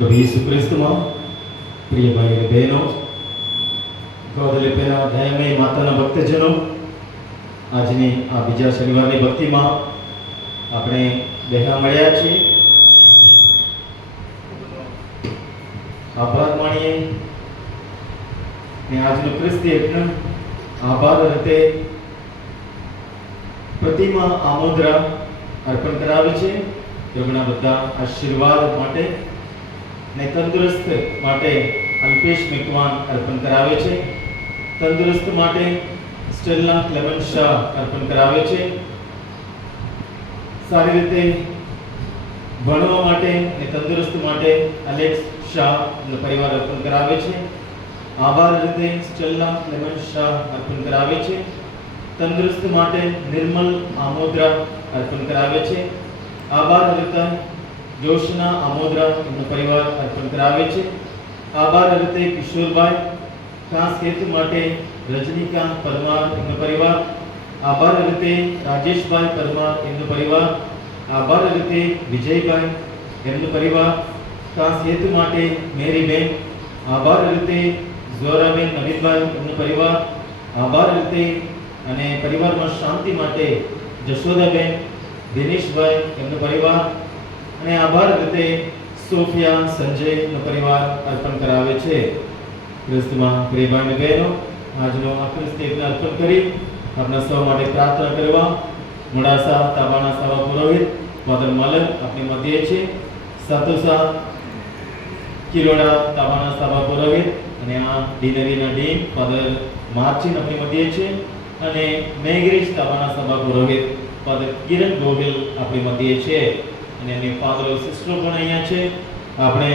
प्रभु यीशु क्रिस्त में प्रिय भाई और बहनों, गौदले पहला अध्याय में माता भक्तजनों, આજની આ બીજા શનિવારની ભક્તિમાં આપણે બેહા મળ્યા છીએ। આભાર માણીએ ને આજનો ક્રિસ્તી યજ્ઞ આભાર રીતે પ્રતિમા આમોદરા અર્પણ કરાવે છે। યોગના બધા આશીર્વાદ માટે ને તંદુરસ્ત માટે અલ્પેશ મેકવાન અર્પણ કરાવે છે। તંદુરસ્ત માટે स्टेला क्लेमेंट शाह अर्पण करावे छे। सारी रीते भणवा माटे ने तंदुरुस्त माटे अलेक्स शाह नो परिवार अर्पण करावे छे। आभार रीते स्टेला क्लेमेंट शाह अर्पण करावे छे। तंदुरुस्त माटे निर्मल आमोदरा अर्पण करावे छे। आभार रीते जोशना आमोदरा नो परिवार अर्पण करावे छे। आभार रीते किशोरभाई खास हेतु माटे रजनीकांत परमार एमनो परिवार। आभार रीते राजेश भाई परमार एमनो परिवार। आभार रीते विजय भाई एमनो परिवार। खास हेतु माटे मेरी बेन। आभार रीते जोराबेन नवीन भाई एमनो परिवार। आभार रीते अने परिवार में शांति माटे जशोदाबेन दिनेश भाई एमनो परिवार। अने आभार रीते सोफिया संजय नो परिवार अर्पण करावे छे। क्रिस्त में प्रिय भाई बहनों, આજનો આ ક્રિસ્તી યજ્ઞ અર્પણ કરી આપણા સૌ માટે પ્રાર્થના કરવા મોડાસા તાબાના સભા પુરોહિત ફાધર મલન આપણી મધ્યે છે। સાથોસાથ કિલોડા તાબાના સભા પુરોહિત અને આ ડિનરીના ડીન ફાધર માર્ચિન આપણી મધ્યે છે અને મેઘરીજ તાબાના સભા પુરોહિત ફાધર કિરણ ગોહિલ આપણી મધ્યે છે અને એની ફાધર સિસ્ટરો પણ અહીંયા છે। આપણે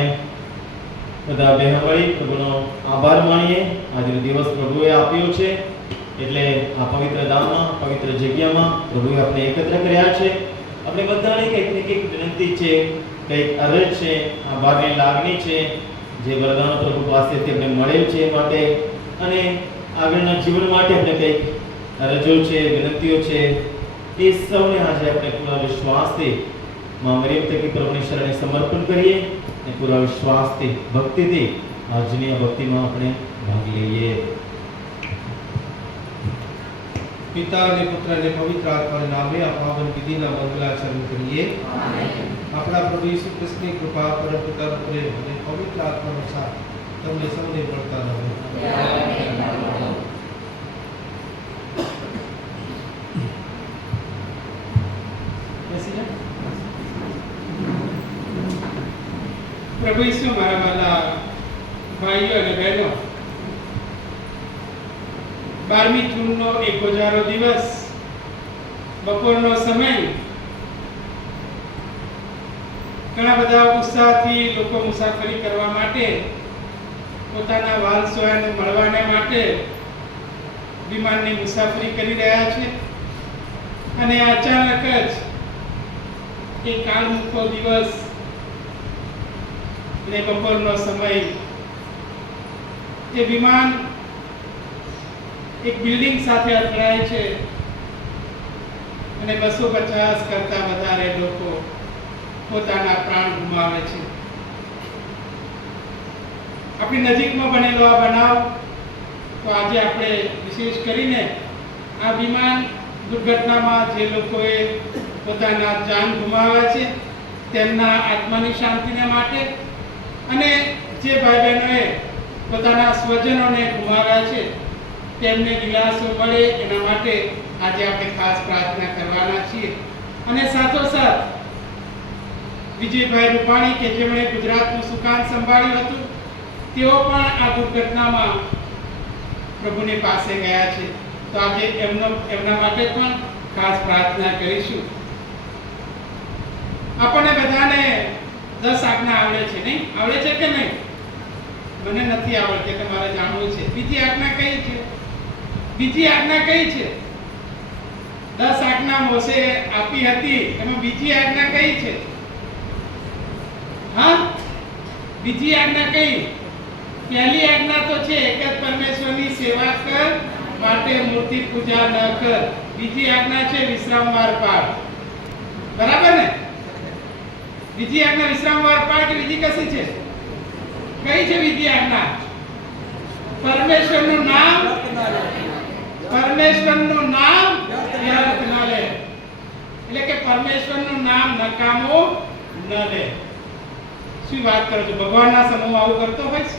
બધા બહેનો મળી પ્રભુનો આભાર માણીએ। આજનો દિવસ પ્રભુએ આપ્યો છે એટલે આ પવિત્ર ધામમાં પવિત્ર જગ્યામાં પ્રભુએ આપણે એકત્ર કર્યા છે। આપણે બધાને કંઈક ને કંઈક વિનંતી છે, કંઈક અરજ છે, આભારની લાગણી છે જે વરદાનો પ્રભુ પાસેથી અમને મળેલ છે માટે અને આગળના જીવન માટે આપણે કંઈક અરજો છે, વિનંતીઓ છે। એ સૌને આજે આપણે પૂરા વિશ્વાસથી માં મરિયમ તકી પ્રભુની શરણે સમર્પણ કરીએ અને પૂરા વિશ્વાસથી ભક્તિથી આજની આ ભક્તિમાં આપણે ભાગ લઈએ। पिता ने पुत्र ने पवित्र आत्मा ने नामे आ पावन विधि ना मंगलाचरण करिए। अपना प्रभु यीशु ख्रिस्त की कृपा परम पिता નો પ્રેમ અને પવિત્ર આત્માનો સાથ તમને સૌને મળતા રહે। प्रभु यीशु मारा वाला भाइयों और बहनों, 12મી જૂનનો એક ગોજારો દિવસ બપોરનો સમય ઘણા બધા ઉત્સાહથી લોકો મુસાફરી કરવા માટે પોતાના વાલસોયાને મળવાને માટે વિમાનની મુસાફરી કરી રહ્યા છે અને અચાનક જ એક કાળમુખો દિવસ ને બપોરનો સમય એ વિમાન એક બિલ્ડિંગ સાથે અથડાય છે અને 250 કરતા વધારે લોકો પોતાના પ્રાણ ગુમાવે છે। આપણી નજીકમાં બનેલો આ બનાવ તો આજે આપણે વિશેષ કરીને આ વિમાન દુર્ઘટનામાં જે લોકોએ પોતાના જાન ગુમાવ્યા છે તેમના આત્માની શાંતિને માટે અને જે ભાઈ બહેનોએ પોતાના સ્વજનોને ગુમાવ્યા છે તેમને દિલાસો મળે એના માટે આજે આપણે ખાસ પ્રાર્થના કરવાના છીએ। અને સાથોસાથ વિજયભાઈ રૂપાણી કે જેમણે ગુજરાતનું સુકાન સંભાળ્યું હતું તેઓ પણ આ દુર્ઘટનામાં પ્રભુની પાસે ગયા છે તો આજે એમના માટે પણ ખાસ પ્રાર્થના કરીશું। આપણને બધાને 10 આજ્ઞા આવડે છે, નહીં આવડે છે કે નહીં? મને નથી આવડતી, તમારે જાણવું છે બીજી આજ્ઞા કઈ છે? બીજી આજ્ઞા કઈ છે? 10 આજ્ઞા મોસે આપી હતી, એમાં બીજી આજ્ઞા કઈ છે? હા, બીજી આજ્ઞા કઈ? પહેલી આજ્ઞા તો છે એક જ પરમેશ્વરની સેવા કર, માટે મૂર્તિ પૂજા ન કર। બીજી આજ્ઞા છે વિશ્રામવાર પાળ, બરાબર ને? બીજી આજ્ઞા વિશ્રામવાર પાળ કે બીજી કશી છે? કઈ છે વિધિ આજ્ઞા? પરમેશ્વરનું નામ વ્યર્થ ન લે. એટલે કે પરમેશ્વરનું નામ નકામું ન લે. શું વાત કરો છો? ભગવાનના સમૂહ આવું કરતો હોય છે?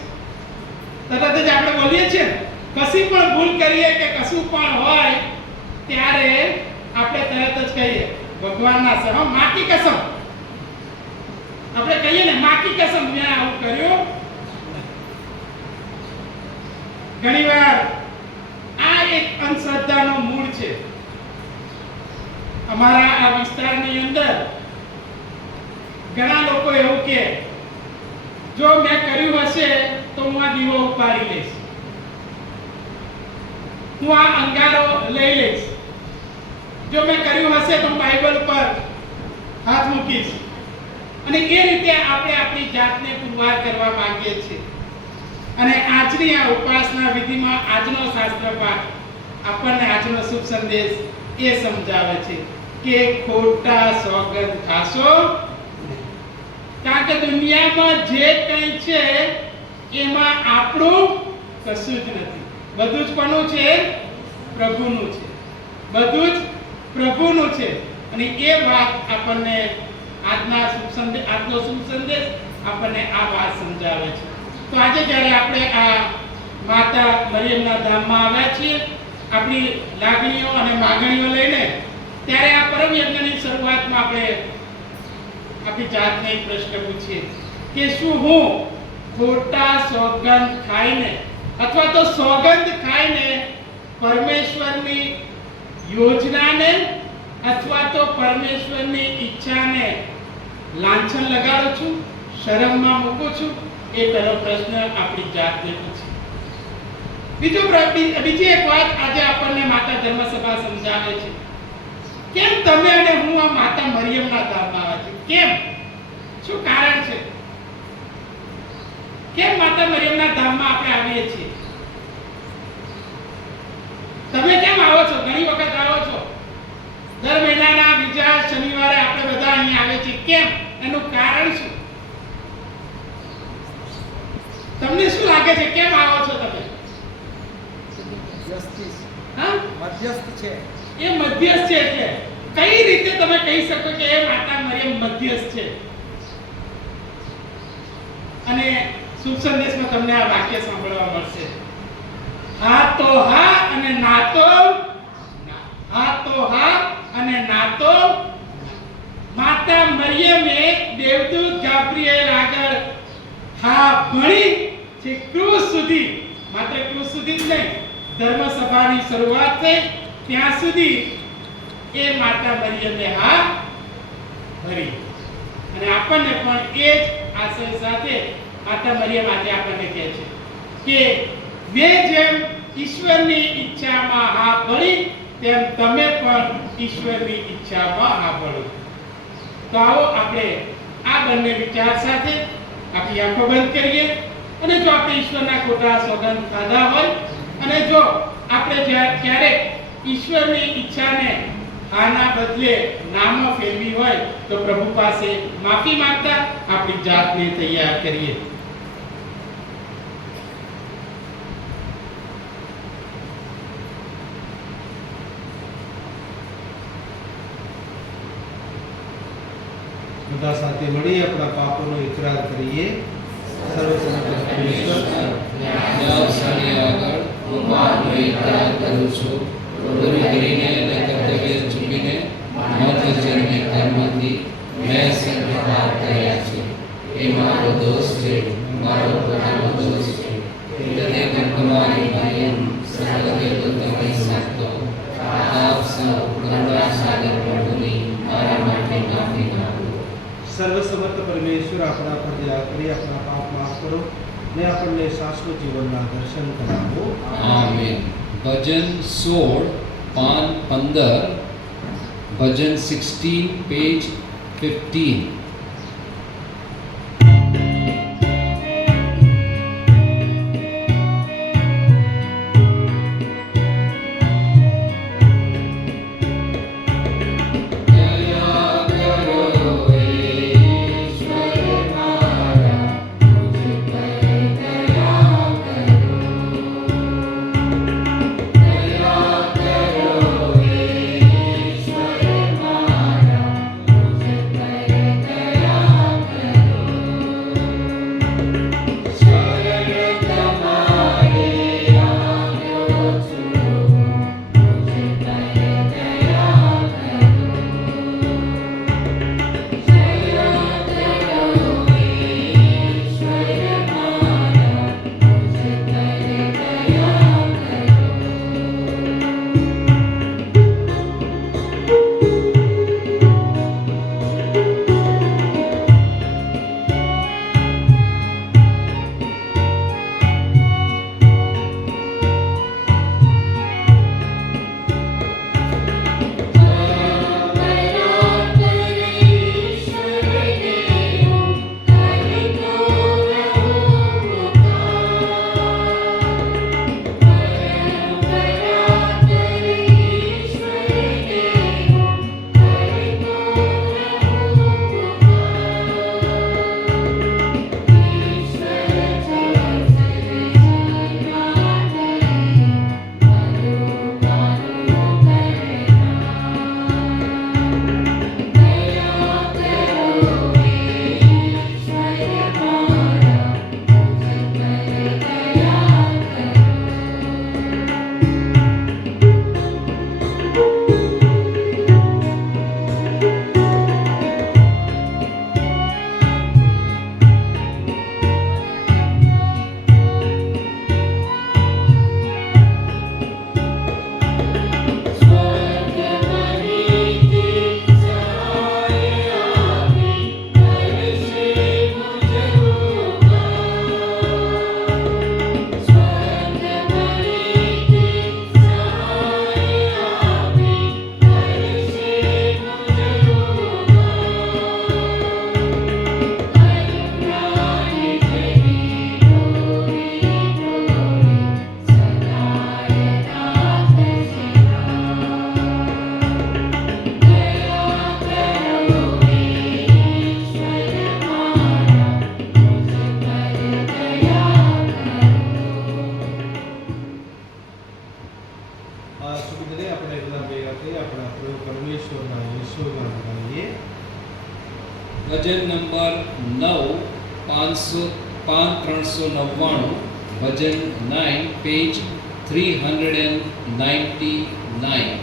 તરત જ આપણે બોલીએ છીએ કશી પણ ભૂલ કરીએ કે કશું પણ હોય ત્યારે આપણે તરત જ કહીએ ભગવાનના સમૂહ માટી કસમ. આપણે કહીએ ને માટી કસમ મેં આવું કર્યું. ઘણીવાર આ એક અંધશ્રદ્ધાનો મૂળ છે. અમારા આ વિસ્તારની અંદર ઘણા લોકો એવું કે જો મેં કર્યું હશે તો હું આ દીવો ઉપાડી લઈશ, હું આ અંગારો લઈ લઈશ, જો મેં કર્યું હશે તો બાઇબલ પર હાથ મૂકીશ. અને એ રીતે આપણે આપણી જાતને પુરવાર કરવા માંગીએ છીએ. અને આજની આ ઉપાસના વિધિમાં આજનો શાસ્ત્ર પાઠ આપણને આજનો શુભ સંદેશ એ સમજાવે છે કે ખોટા સોગંદ ખાશો. કારણ કે દુનિયામાં જે કંઈ છે એમાં આપણું કશું જ નથી. બધું જ કોનું છે? પ્રભુનું છે. બધું જ પ્રભુનું છે. અને એ વાત આપણને આજનો શુભ સંદેશ આપણને આ વાત સમજાવે છે. તો આજે જ્યારે આપણે આ માતા મરિયમના ધામમાં આવ્યા છીએ આપણી લાગણીઓ અને માગણીઓ લઈને, ત્યારે આ પરમ યજ્ઞની શરૂઆતમાં આપણે આપણી જાતને એક પ્રશ્ન પૂછીએ કે શું હું ખોટા સોગંદ ખાઈને અથવા તો સોગંદ ખાઈને પરમેશ્વરની યોજનાને અથવા તો પરમેશ્વરની ઈચ્છાને લાંછન લગાડું છું, શરમમાં મૂકું છું? એ પહેલો પ્રશ્ન આપણી જાતને પૂછીએ. બીજી એક વાત આજે આપણને માતા ધર્મસભા સમજાવે છે. કેમ તમે અને હું આ માતા મરિયમના ધામમાં આવ્યા છે? કેમ? શું કારણ છે? કેમ માતા મરિયમના ધામમાં આપણે આવીએ છીએ? તમે કેમ આવો છો? ઘણી વખત આવો છો. દર મહિનાના બીજા શનિવારે આપણે બધા અહીંયા આવે છે. કેમ? એનું કારણ શું? તમને શું લાગે છે? કેમ આવો છો તમે? મધ્યસ્થ છે. એ મધ્યસ્થ છે. એટલે કઈ રીતે તમે કહી શકો કે એ માતા મરિયમ મધ્યસ્થ છે? અને શુભ સંદેશમાં તમને આ વાક્ય સાંભળવા મળશે. હા તો હા અને ના તો ના. હા તો હા અને ના તો ના. માતા મરિયમે દેવદૂત ગાબ્રિએલ આગળ હા ભણી છે ક્રૂસ સુધી. માત્ર ક્રૂસ સુધી જ નહીં, ધર્મસભાની શરૂઆત થઈ ત્યાં સુધી એ માતા મરિયમે હા ભરી. અને આપણને પણ એ જ આશય સાથે માતા મરિયમ આજે આપણને કહે છે કે મેં જેમ ઈશ્વરની ઈચ્છામાં હા ભરી તેમ તમે પણ ઈશ્વરની ઈચ્છામાં હા ભરો. તો આવો આપણે આ બંને વિચાર સાથે આપણી આંખો બંધ કરીએ. અને જો આપણે ઈશ્વરના ખોટા સોગંદ ખાધા હોય અને જો આપણે ક્યારેક ઈશ્વરની ઈચ્છાને આના બદલે નામો ફેરવી હોય તો પ્રભુ પાસે માફી માંગતા આપણી જાતને તૈયાર કરીએ. બધા સાથે મળી આપણા પાપોનો ઇકરાર કરીએ. સર્વસમર્થ પરમેશ્વર, આગળ હું પાપનો ઇકરાર કરું છું. ભૂલ કરીને અને કર્તવ્ય ચૂકીને માત્ર જન્મી કર્મથી મેં સર્વ પાપ કર્યા છે. એ મારો દોષ છે, મારો પોતાનો દોષ છે. એટલે તમારી મરિયમ સર્વદે તમે શકતો આપ સૌ કરુણા સાગર પ્રભુની મારા માટે માફી માંગો. સર્વસમર્થ પરમેશ્વર, આપણા પર દયા કરી આપણા પાપ માફ કરો ને આપણને શાશ્વત જીવનના દર્શન કરાવો. આમીન. ભજન 16 પાન 15, ભજન 16 પેજ 15. દયા કરો ઈશ્વર મારા મુझ પર આપણા પ્રભુ પરમેશ્વરના યશોમાં ગાઈએ. ભજન નંબર 9 5399 ભજન 9 પેજ 399.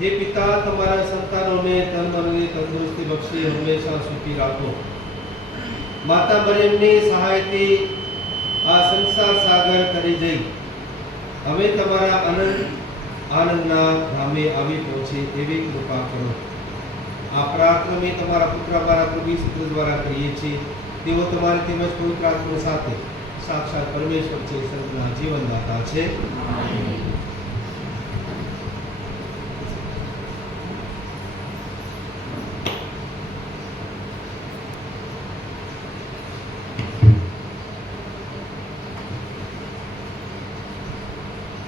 હે પિતા, તમારા સંતાનોને તન મનની તંદુરસ્તી બક્ષી હંમેશા સુખી રાખો. માતા મરિયમની સહાયથી આ સંસાર સાગર તરી જઈ અમે તમારા આનંદના ધામે આવી પહોંચે એવી કૃપા કરો. આ પ્રાર્થના અમે તમારા પુત્ર અમારા પ્રભુ ઈસુ ખ્રિસ્ત દ્વારા કરીએ છીએ. તેઓ તમારી તેમજ પવિત્ર આત્મા સાથે સાક્ષાત પરમેશ્વર છે, સર્વના જીવનદાતા છે.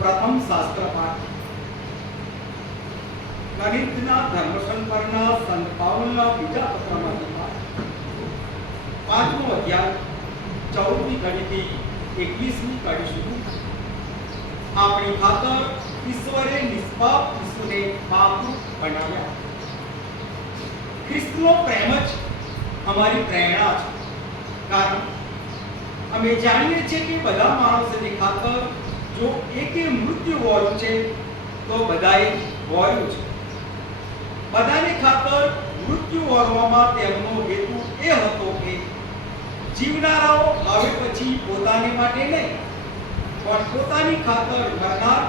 પ્રથમ શાસ્ત્ર પાઠ ગણિતના ધર્મશન પરના સંત પાઉલના બીજા પત્રમાંથી પાઠ. 5મો અધ્યાય 14મી કડીથી 21મી કડી સુધી. આપણી ખાતર ઈશ્વરે નિષ્પાપ ઈસુને પાપરૂપ બનાવ્યા. ખ્રિસ્તનો પ્રેમ જ અમારી પ્રેરણા છે, કારણ અમે જાણીએ છીએ કે બધા માણસોની ખાતર જો એકે મૃત્યુ વોર્યું છે તો બધાએ વોર્યું છે. બધાને ખાતર મૃત્યુ વોરવામાં તેમનો હેતુ એ હતો કે જીવનારાઓ હવે પછી પોતાને માટે નહીં પણ પોતાની ખાતર મરનાર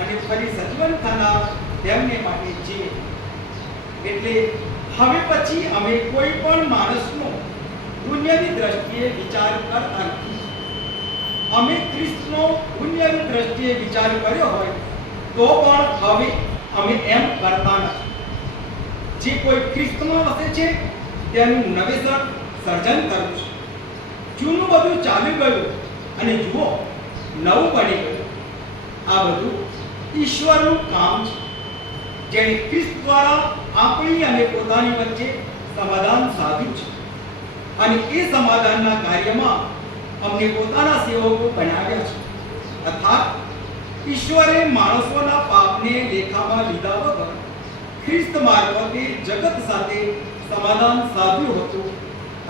અને ફરી સજીવન થનાર તેમને માટે જીવે. એટલે હવે પછી અમે કોઈ પણ માણસનો દુનિયાની દ્રષ્ટિએ વિચાર કરતા નથી. અમે ખ્રિસ્તનો દુનિયાની દ્રષ્ટિએ વિચાર કર્યો હોય તો પણ હવે અમે એમ કરતા નથી. જે કોઈ ખ્રિસ્તમાં વસે છે તેનું નવેસર સર્જન થયું છે. જૂનું બધું ચાલી ગયું અને જુઓ નવું બની ગયું. આ બધું ઈશ્વરનું કામ છે, જેણે ખ્રિસ્ત દ્વારા આપણી અને પોતાની વચ્ચે સમાધાન સાધ્યું છે અને એ સમાધાનના કાર્યમાં અમને પોતાના સેવકો બનાવ્યા છે. અર્થાત ઈશ્વરે માણસોના પાપને લેખામાં લીધા વગર ખ્રિસ્ત મારફતે જગત સાથે સમાધાન સાધ્યું હતું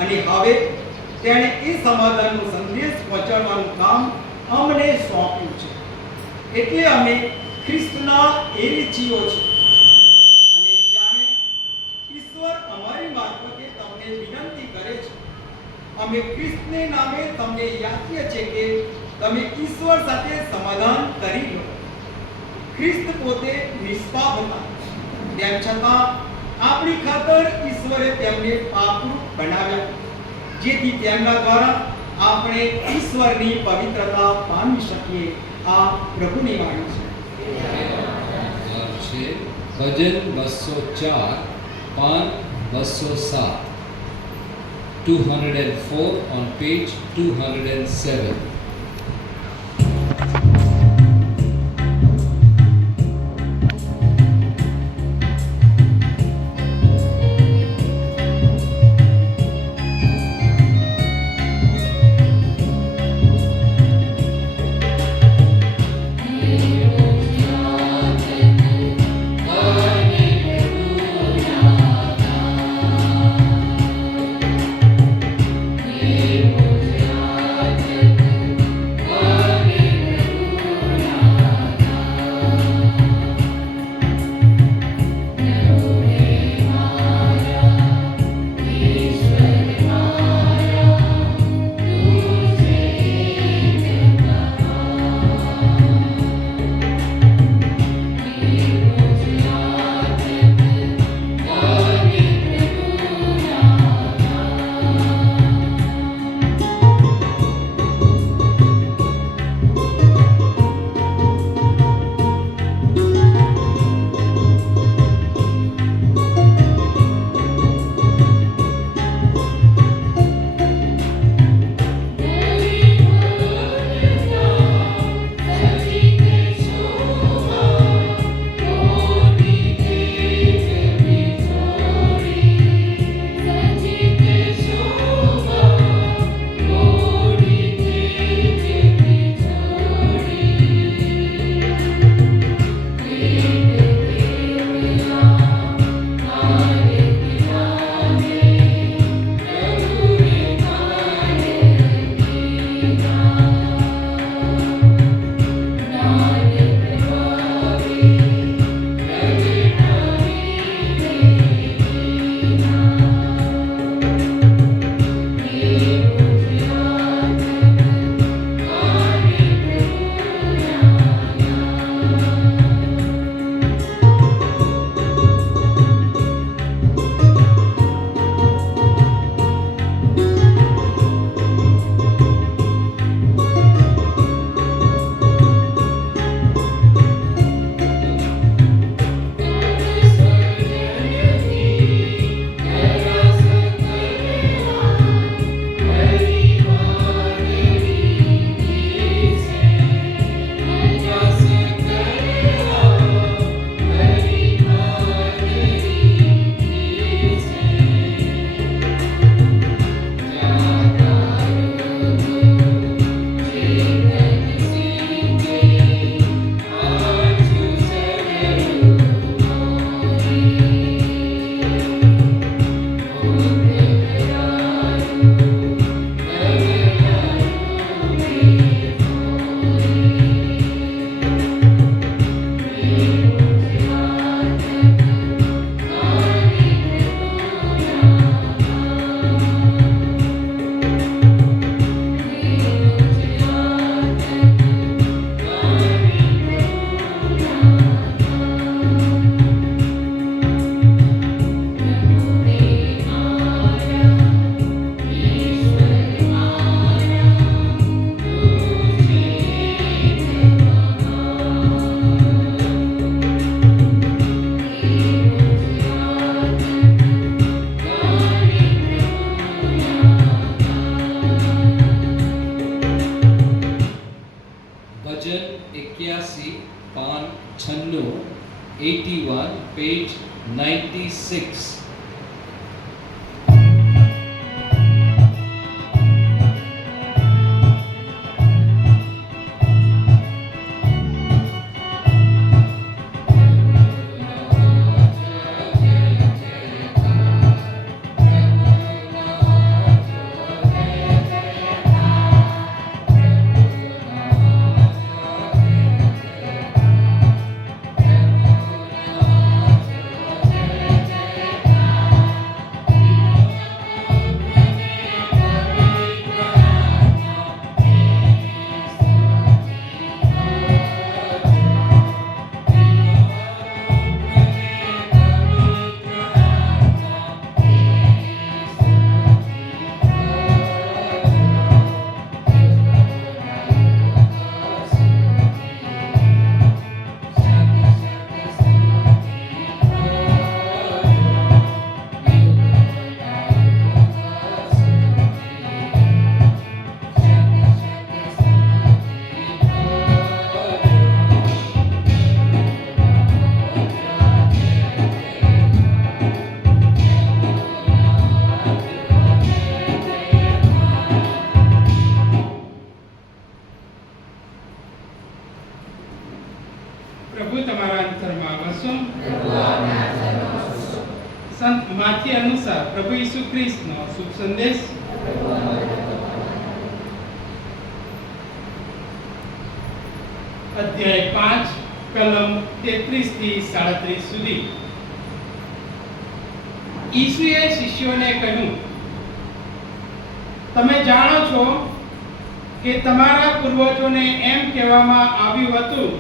અને હવે તેણે એ સમાધાનનો સંદેશ પહોંચાડવાનું કામ અમને સોંપ્યું છે. એટલે અમે ખ્રિસ્તના એરીચીઓ છીએ અને જાણે ઈશ્વર અમારી મારફતે તમને વિનંતી કરે છે, અમે ખ્રિસ્તને નામે તમને યાચીએ છીએ કે તમે ઈશ્વર સાથે સમાધાન કરી લો. ખ્રિસ્ત પોતે નિષ્પાપ હતા, તેમ છતાં આપણી ખાતર ઈશ્વરે તેમને પાપરૂપ બનાવ્યા, જેથી તેમના દ્વારા આપણે ઈશ્વરની પવિત્રતા પામી શકીએ. આ પ્રભુની વાણી છે. છે ભજન 204 પાન 207 204 on page 207. Thank you. PAN 96, 81, page 96. પ્રભુ તમારા અંતરમાં વસો. સંત માથી અનુસાર પ્રભુ ઈસુ ખ્રિસ્તનો શુભ સંદેશ. અધ્યાય 5 કલમ 33 થી 37 સુધી. ઈસુએ શિષ્યોને કહ્યું, તમે જાણો છો કે તમારા પૂર્વજોને એમ કહેવામાં આવ્યું હતું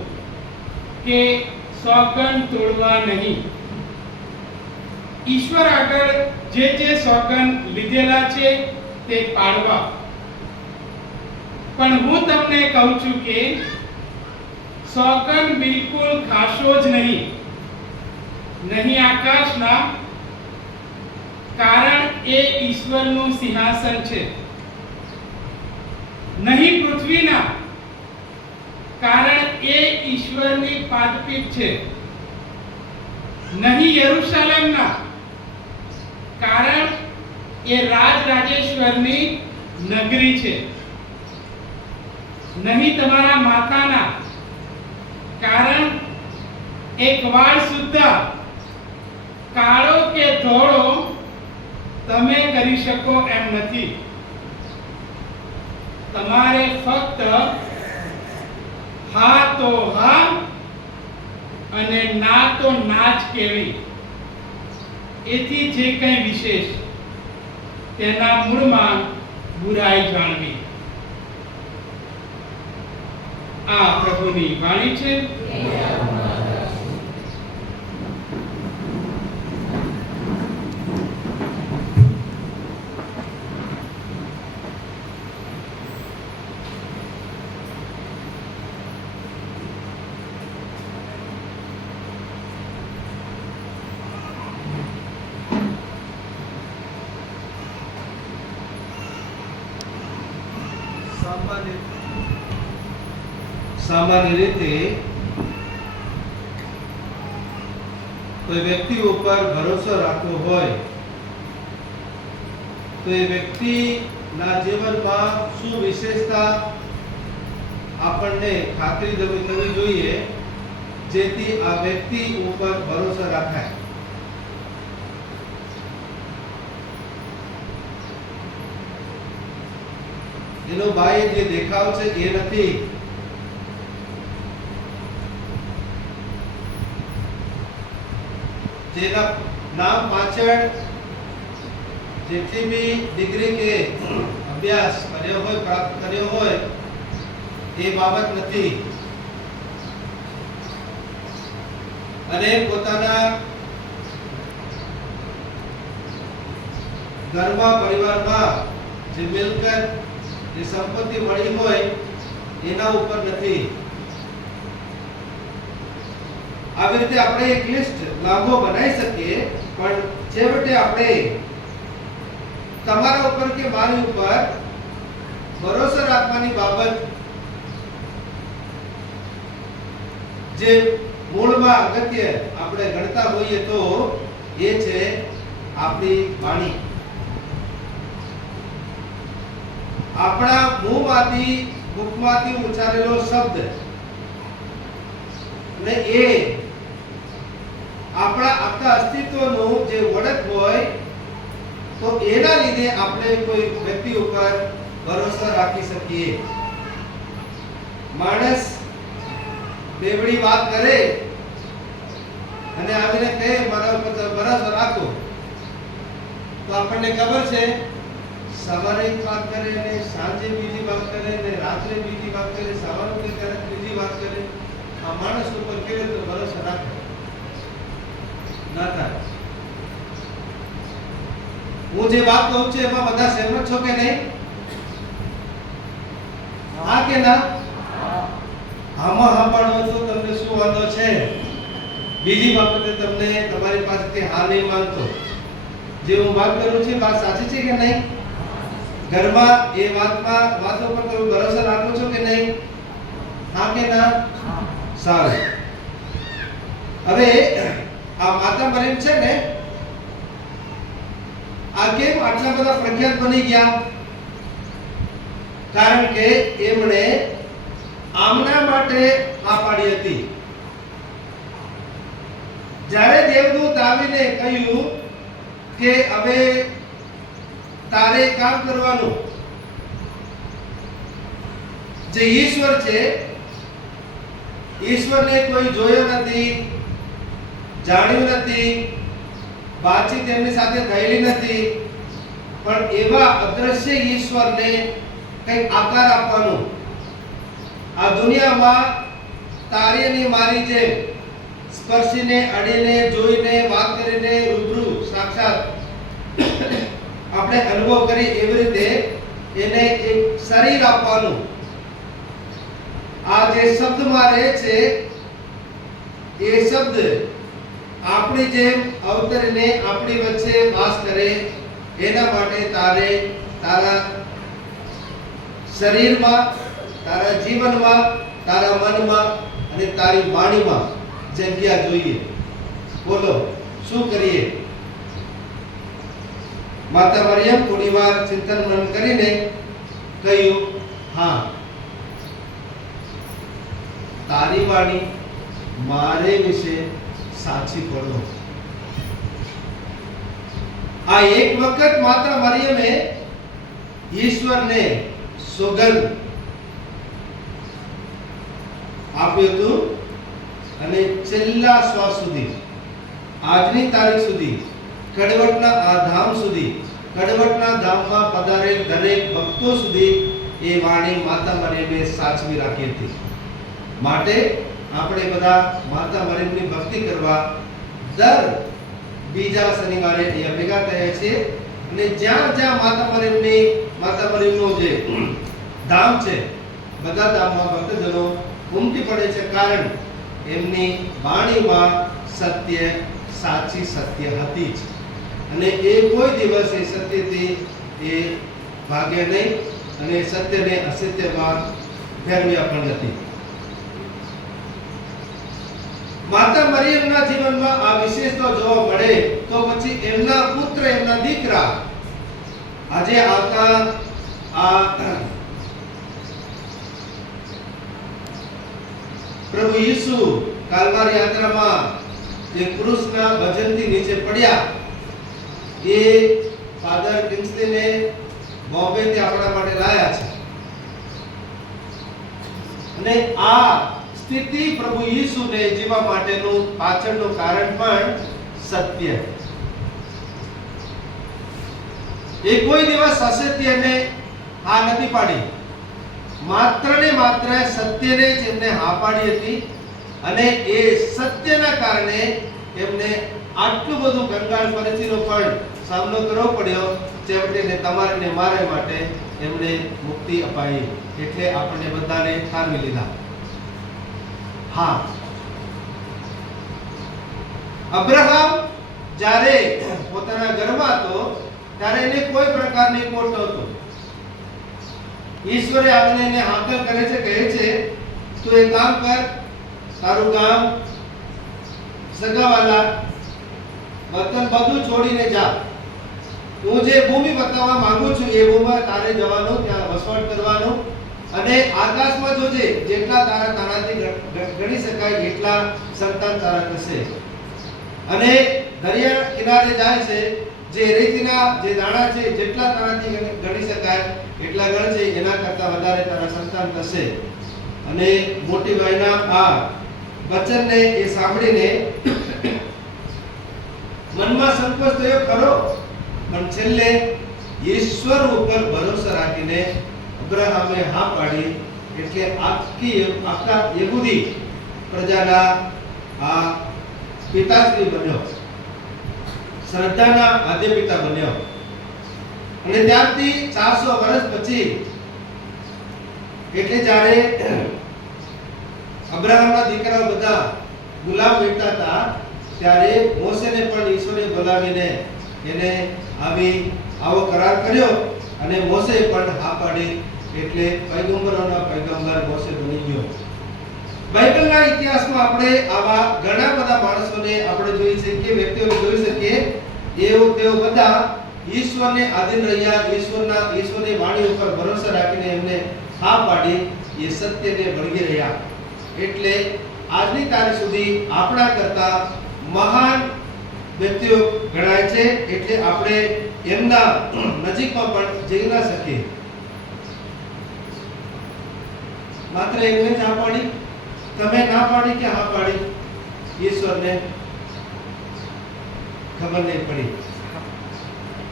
કે સોગંદ તોડવા નહીં. ઈશ્વર આગળ જે સોગંદ લીધેલા છે તે પાળવા. પણ હું તમને કહું છું કે સોગંદ બિલકુલ ખાશો જ નહીં આકાશના, કારણ એ ઈશ્વરનું સિંહાસન છે, નહીં પૃથ્વીના, કારણ એ ઈશ્વરની પાદપીઠ છે, નહીં યરૂશલેમના, કારણ એ રાજરાજેશ્વરની નગરી છે, નહીં તમારા માથાના, કારણ એક વાળ સુદ્ધા કાળો કે ધોળો તમે કરી શકો એમ નથી. તમારે ફક્ત હા તો હા અને ના તો ના જ કહેવી. એથી જે કંઈ વિશેષ તેના મૂળમાં બુરાઈ જાણવી. આ પ્રભુની વાણી છે. સામાન્ય રીતે કોઈ વ્યક્તિ ઉપર ભરોસો રાખવો હોય તો એ વ્યક્તિના જીવનમાં શું વિશેષતા આપણને ખાતરી થવી જોઈએ જેથી આ વ્યક્તિ ઉપર ભરોસો રાખાય. એનો બાહ્ય જે દેખાવ છે એ નથી, જેના નામ પાછળ જેટલી બી ડિગ્રી કે અભ્યાસ કર્યો હોય, પ્રાપ્ત કર્યો હોય એ બાબત નથી. અને પોતાના ઘરમાં પરિવારમાં જે મિલકત જે સંપત્તિ મળી હોય એના ઉપર નથી. આવી રીતે આપણે એક લિસ્ટ લાંબો બનાવી શકીએ, પણ છેવટે આપણે તમારા ઉપર કે મારી ઉપર ભરોસો રાખવાની બાબત જે મૂળમાં અગત્ય આપણે ગણતા હોઈએ તો એ છે આપણી વાણી. આપણા મુખમાંથી ઉચ્ચારેલો શબ્દ ને એ આપણા આખા અસ્તિત્વનું જે વડત હોય તો એના લીધે આપણે કોઈ વ્યક્તિ ઉપર ભરોસો રાખી શકીએ. માણસ બેવડી વાત કરે અને આવીને કહે મારા ઉપર ભરોસો રાખો, તો આપણને ખબર છે સવારે એક વાત કરે ને સાંજે બીજી વાત કરે ને રાત્રે બીજી વાત કરે, સવારે કે ક્યારેક બીજી વાત કરે. આ માણસ ઉપર કેવી રીતે ભરોસો રાખે? ના થાય. હું જે વાત કહું છું એમાં બધા સહેમત છો કે નહીં? હા કે ના? આમાં હા પાડો તો તમને શું વાંધો છે? બીજી બાબતે તમને તમારી પાસેથી હા નહીં માનતો. જે હું વાત કરું છું વાત સાચી છે કે નહીં? ઘરમાં એ વાતો પર તમે ભરોસો રાખો છો કે નહીં? હા કે ના? સારું. હવે આ માતા મરિયમ છે ને, આ કેમ આટલા બધા પ્રખ્યાત બની ગયા? કારણ કે એમણે આમના માટે હા પાડી હતી. જ્યારે દેવદૂત આવીને કહ્યું કે હવે તારે કામ કરવાનું, જે ઈશ્વર છે, ઈશ્વરને કોઈ જોયો નથી, જાણ્યું નથી, વાતચીત એમની સાથે થયેલી નથી, પણ એવા અદ્રશ્ય ઈશ્વરને કંઈક આકાર આપવાનું. આ દુનિયામાં તારી અને મારી જેમ સ્પર્શીને, અડીને, જોઈને, વાત કરીને, રૂબરૂ સાક્ષાત આપણે અનુભવ કરી એવી રીતે એને એક શરીર આપવાનું. આ જે શબ્દમાં રહે છે એ શબ્દ આપણી જેમ અવતરીને આપણી વચ્ચે વાસ કરે, એના માટે તારે તારા શરીરમાં, તારા જીવનમાં, તારા મનમાં અને તારી વાણીમાં જગ્યા જોઈએ. બોલો શું કરીએ? માતા મરિયમ થોડી વાર ચિંતન મનન કરીને કહ્યું, હા, તારી વાણી મારે વિશે સાચી પડો. આ એક વખત માતા મરિયમે ઈશ્વરને સોગંદ આપ્યું હતું અને છેલ્લા શ્વાસ સુધી, આજની તારીખ સુધી, કડવટના આ ધામ સુધી, કડવટના ધામમાં પધારેલ દરેક ભક્તો સુધી એ વાણી માતા મરિયમે સાચવી રાખી હતી. માટે આપણે બધા માતા મરિયમની ભક્તિ કરવા દર બીજા શનિવારે અહીંયા ભેગા થયા છીએ. અને જ્યાં જ્યાં માતા મરિયમનો જે ધામ છે, બધા ધામમાં ભક્તજનો ઉમટી પડે છે, કારણ એમની વાણીમાં સત્ય, સાચી સત્ય હતી જ. અને એ કોઈ દિવસ એ સત્યથી એ ભાગે નહીં અને સત્યને અસત્યમાં ફેરવ્યા પણ નથી. માતા મરિયમના જીવનમાં આ વિશેષતા જોવા મળે તો પછી એમના પુત્ર, એમના દીકરા આજે આવતા આ પ્રભુ ઈસુ કાલવારી યાત્રામાં જે ક્રૂસના વજનથી નીચે પડ્યા, એ ફાધર કિંગ્સલીને બોમ્બેથી આપણા માટે લાયા છે. અને આ સ્થિતિ પ્રભુ ઈસુને જીવવા માટેનું પાછળનું કારણ પણ સત્ય. એ કોઈ દિવસ અસત્યને હા નથી પાડી, માત્ર ને માત્ર સત્યને જ એમને હા પાડી હતી. અને એ સત્યના કારણે એમને આટલું બધું કંગાળ પરિસ્થિતિનો પણ સામનો કરવો પડ્યો. છેવટે તમારે ને મારા માટે એમને મુક્તિ અપાઈ. એટલે આપણને બધાને ઠારવી લીધા. હા, અબ્રાહમ જ્યારે પોતાના ઘરમાં હતો ત્યારે એને કોઈ પ્રકારની ખોટ નહોતો. ઈશ્વરે આવીને એને હાકલ કરે છે, કહે છે તું એક કામ કર, તારું ગામ, સગાવાલા, વતન બધું છોડીને જા. હું જે ભૂમિ બતાવવા માંગુ છું એ ભૂમિમાં તારે જવાનું, ત્યાં વસવાટ કરવાનું અને આકાશમાં જોજે જેટલા તારા તારાથી ગણી શકાય એટલા સંતાન તારા થશે. અને દરિયા કિનારે જાય છે, જે રેતીના જે દાણા છે જેટલા તારાથી ગણી શકાય એટલા ગણજે, એના કરતા વધારે તારા સંતાન થશે. અને મોટી ભાઈના આ વચનને એ સાંભળીને મનમાં સંકોચ થયો ખરો, પણ છેલ્લે ઈશ્વર ઉપર ભરોસો રાખીને અબ્રાહામે હા પાડી. એટલે આખા યહૂદી પ્રજાના આ પિતાશ્રી બન્યો, શ્રદ્ધાના આદ્ય પિતા બન્યો. અને ત્યારથી 400 વર્ષ પછી, એટલે જ્યારે અબ્રાહામના દીકરાઓ બધા ગુલામ બેઠા હતા, ત્યારે મોશેને પણ ઈશ્વરે બોલાવીને એને આવો કરાર કર્યો અને મોશે પણ હા પાડી. એટલે પૈગંબરોના પૈગંબર મોશે બની ગયો. બાઇબલના ઇતિહાસમાં આપણે આવા ઘણા બધા માણસોને આપણે જોઈ શકીએ, વ્યક્તિઓને જોઈ શકીએ. તેઓ બધા ઈશ્વરને આધીન રહ્યા, ઈશ્વરની વાણી ઉપર ભરોસો રાખીને એમને હા પાડી, એ સત્યને વળગી રહ્યા. એટલે આજની તારીખ સુધી આપણા કરતા મહાન વ્યક્તિઓ ગણાય છે. એટલે આપણે એમના નજીકમાં પણ જઈ ના શકીએ. માત્ર એમને જ હા પાડી, તમે ના પાડી કે હા પાડી? ઈશ્વરને ખબર નહીં પડી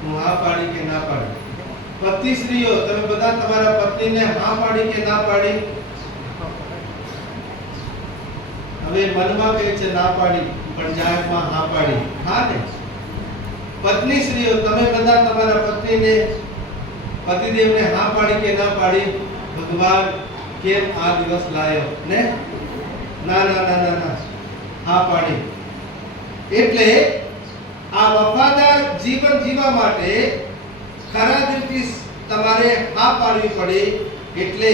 હું હા પાડી કે ના પાડી. પતિ સ્ત્રીઓ, તમે બધા તમારા પત્નીને હા પાડી કે ના પાડી? હવે મનમાં કહે છે ના પાડી, પણ જાહેરમાં હા પાડી. હા ને? પત્ની સ્ત્રીઓ, તમે બધા તમારા પત્નીને, પતિદેવને હા પાડી કે ના પાડી? ભગવાન કેમ આ દિવસ લાયો ને? ના ના ના ના ના, હા પાડી. એટલે આ વફાદાર જીવન જીવવા માટે ખરા દિલથી તમારે હા પાડવી પડે. એટલે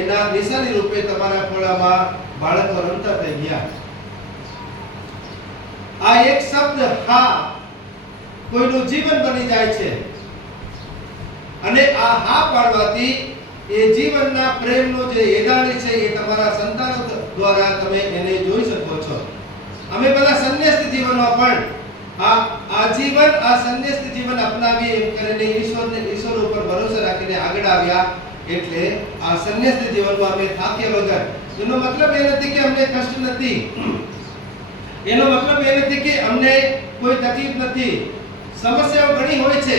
એના નિશાની રૂપે તમારા ખોળામાં બાળકો રમતા થઈ ગયા. આ એક શબ્દ હા કોઈનું જીવન બની જાય છે. અને આ હા પાડવાથી એ જીવનના પ્રેમનો જે એદાણી છે એ તમારા સંતાનો દ્વારા તમે એને જોઈ શકો છો. અમે બધા સંન્યાસ્ત જીવનમાં પણ આ સંન્યાસ્ત જીવન અપનાવી એમ કરીને ઈશ્વર ઉપર ભરોસો રાખીને આગળ આવ્યા. એટલે આ સંન્યાસ્ત જીવનમાં અમે થાક્યા વગર, એનો મતલબ એ નથી કે અમને કષ્ટ નથી, એનો મતલબ એ નથી કે અમને કોઈ તકલીફ નથી. સમસ્યાઓ ઘણી હોય છે,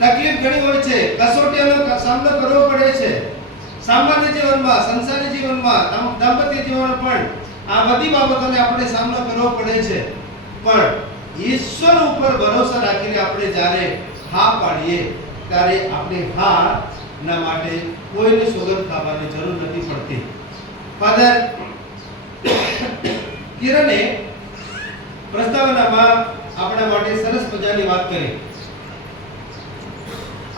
તકલીફ ઘણી હોય છે, કસોટીઓનો સામનો કરવો પડે છે. સામાન્ય જીવનમાં, સંસારી જીવનમાં, દાંપત્ય જીવનમાં પણ આ બધી બાબતોને આપણે સામનો કરવો પડે છે. પણ ઈશ્વર ઉપર ભરોસો રાખીને આપણે જ્યારે હા પાડીએ ત્યારે આપણે હા ના માટે કોઈની સોગંદ ખાવાની જરૂર નથી પડતી. ફાધર કિરણે પ્રસ્તાવનામાં આપણા માટે સરસ મજાની વાત કરી.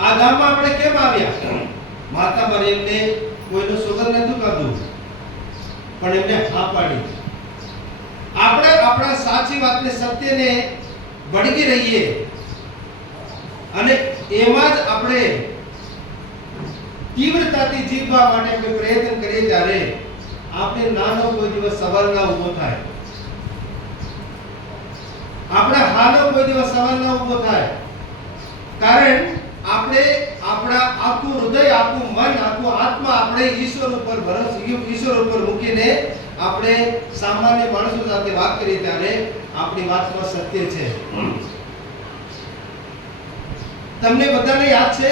આ ગામમાં આપણે કેમ આવ્યા? માતા મરિયમને કોઈનું સોગંદ નતું ખાધું, પણ એમને હા પાડી. આપણે આપણા સાચી વાતને, સત્યને વળગી રહીએ અને એમાં જ આપણે તીવ્રતાથી જીવવા માટે આપણે પ્રયત્ન કરીએ ત્યારે આપણે નાનો કોઈ દિવસ સવાલ ના ઊભો થાય, આપણા હાનો કોઈ દિવસ સવાલ ના ઊભો થાય. કારણ આપણે આપણા આખું હૃદય, આખું મન, આખું આત્મા આપણે ઈશ્વર ઉપર ભરોસો, ઈશ્વર ઉપર મૂકીને આપણે સામાન્ય માણસો સાથે વાત કરીએ ત્યારે આપણી વાતમાં સત્ય છે. તમને બધાને યાદ છે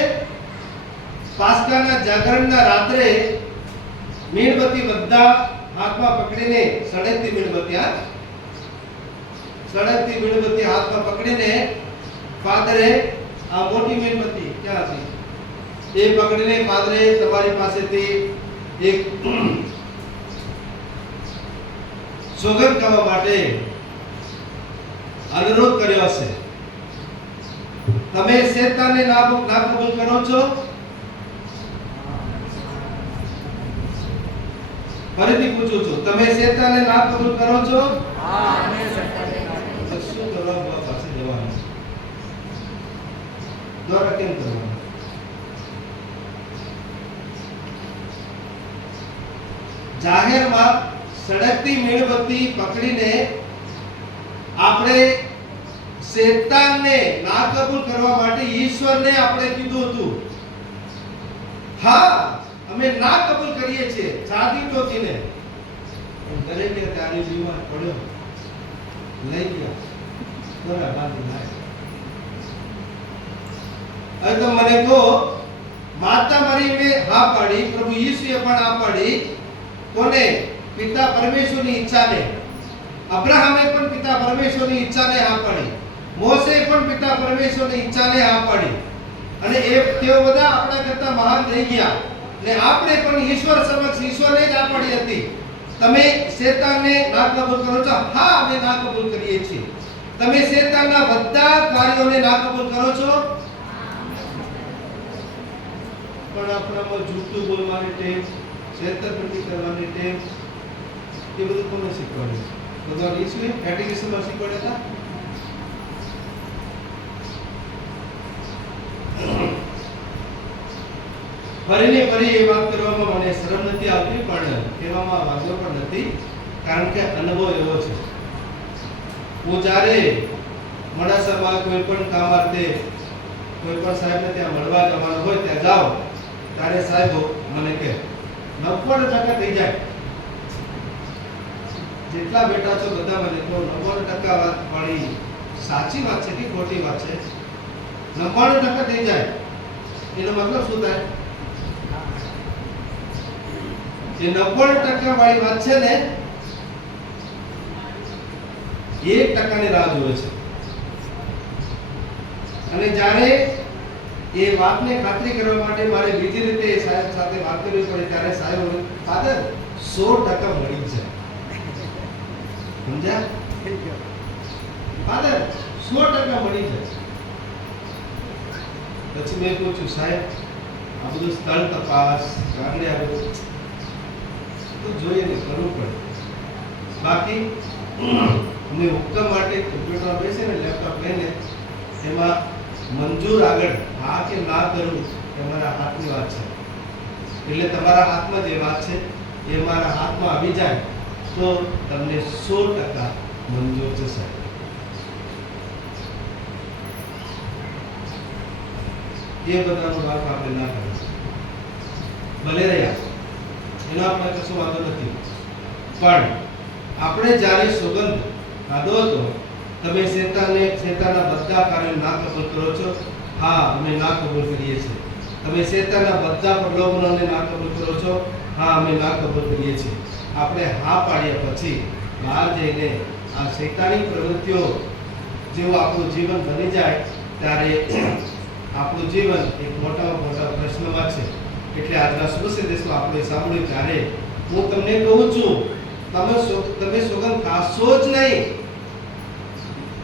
પાસ્કાના જાગરણના રાત્રે મીણબત્તી બધા હાથમાં પકડીને, સળગતી મીણબત્તી હાથમાં પકડીને ફાધરે આ મોટી મીણબત્તી ક્યાં હતી એ પકડીને ફાધરે તમારી પાસેથી એક સોગંદ કરવા માટે અનુરોધ કર્યો હશે. તમે શેતાનને ના કબૂલ કરો છો? ફરીથી પૂછું છું, તમે શેતાનને ના કબૂલ કરો છો? હા, અમે શેતાનને ના કબૂલ તો શું કરવા બા પાસે જવાનું? દ્વારા કેમ કરવાનું? જાહેરમાં સળગતી મીણબત્તી પકડીને આપણે શેતાનને ના કબૂલ કરવા માટે ઈશ્વરને આપણે કીધું હતું, હા અમે ના કબૂલ કરીએ છીએ ચાંદી ટોકીને, પણ દરેકે તારી જીવન પડ્યો, લઈ ગયા, દોરા બાંધી લાવ્યા. હવે તો મને કહો, માતા મરીમે હા પાડી, પ્રભુ ઈસુએ પણ હા પાડી. કોને? પિતા પરમેશ્વરની ઈચ્છાને. અબ્રાહમે પણ પિતા પરમેશ્વરની ઈચ્છાને હા પાડી, મોસે પણ પિતા પરમેશ્વરની ઈચ્છાને હા પાડી, અને તેઓ બધા આપણા કરતા મહાન થઈ ગયા. ને આપણે પણ ઈશ્વર સમક્ષ ઈશ્વરને જ હા પાડી હતી. તમે શેતાનને ના કબૂલ કરો છો? હા, અમે ના કબૂલ કરીએ છીએ. તમે શેતાનના બધા કાર્યોને ના કબૂલ કરો છો? પણ આપણામાં જૂઠું બોલવાની ટેવ, છેતરપિંડી કરવાની ટેવ, એ બધું કોને શીખવાડ્યું? ભગવાન ઈસુએ કેટેકિઝમમાં શીખવાડ્યા હતા. ફરીને ફરી એ વાત કરવામાં મને શરમ નથી આવતી, પણ કહેવામાં વાંધો પણ નથી, કારણ કે અનુભવ એવો છે. હું જ્યારે મોડાસામાં કોઈ પણ કામ માટે કોઈ પણ સાહેબને ત્યાં મળવા જવાનું હોય ત્યાં જાઓ, ત્યારે સાહેબો મને કહે 90% થઈ જાય, જેટલા બેઠા છો બધા મને કહો 90% વાત મારી સાચી વાત છે કે ખોટી વાત છે? 99% થઈ જાય એનો મતલબ શું થાય? જે 90% વાળી વાત છે ને, 1% ની રાહ જોવે છે. અને જ્યારે એ વાતને ખાતરી કરવા માટે મારે બીજી રીતે એ સાહેબ સાથે વાત કરવી પડે, ત્યારે સાહેબ ફાધર 100% મળી જાય. સમજ્યા? ફાધર 100% મળી જાય. પછી મેં પૂછ્યું, સાહેબ આ બધું સ્થળ તપાસ કારણે આ બધું તો જોઈએ ને, કરવું પડે. બાકી અમે હુકમ માટે કમ્પ્યુટર બેસે ને, લેપટોપ લઈને એમાં મંજૂર આગળ હા કે ના કરવું એ મારા હાથની વાત છે. એટલે તમારા હાથમાં જે વાત છે એ મારા હાથમાં આવી જાય તો તમને 100% મંજૂર છે સાહેબ. એ બધાનું વાત આપણે ના કરીએ, ભલે રહ્યા એનો આપણે કશો વાંધો નથી, પણ આપણે જ્યારે સુગંધ ખાધો હતો, તમે શેતાનના બધા કાર્યો ના કબૂલ કરો છો? હા, અમે ના કબૂલ કરીએ છીએ. તમે શેતાનના બધા પ્રલોભનોને ના કબૂલ કરો છો? હા, અમે ના કબૂલ કરીએ છીએ. આપણે હા પાડ્યા પછી બહાર જઈને આ શૈતાનિક પ્રવૃત્તિઓ જેવું આપણું જીવન બની જાય, ત્યારે આપણું જીવન એક મોટામાં મોટા પ્રશ્નમાં છે. એટલે આજના સુસંદેશમાં આપણે સાંભળ્યું ત્યારે હું તમને કહું છું, તમે સોગંદ ખાશો જ નહીં,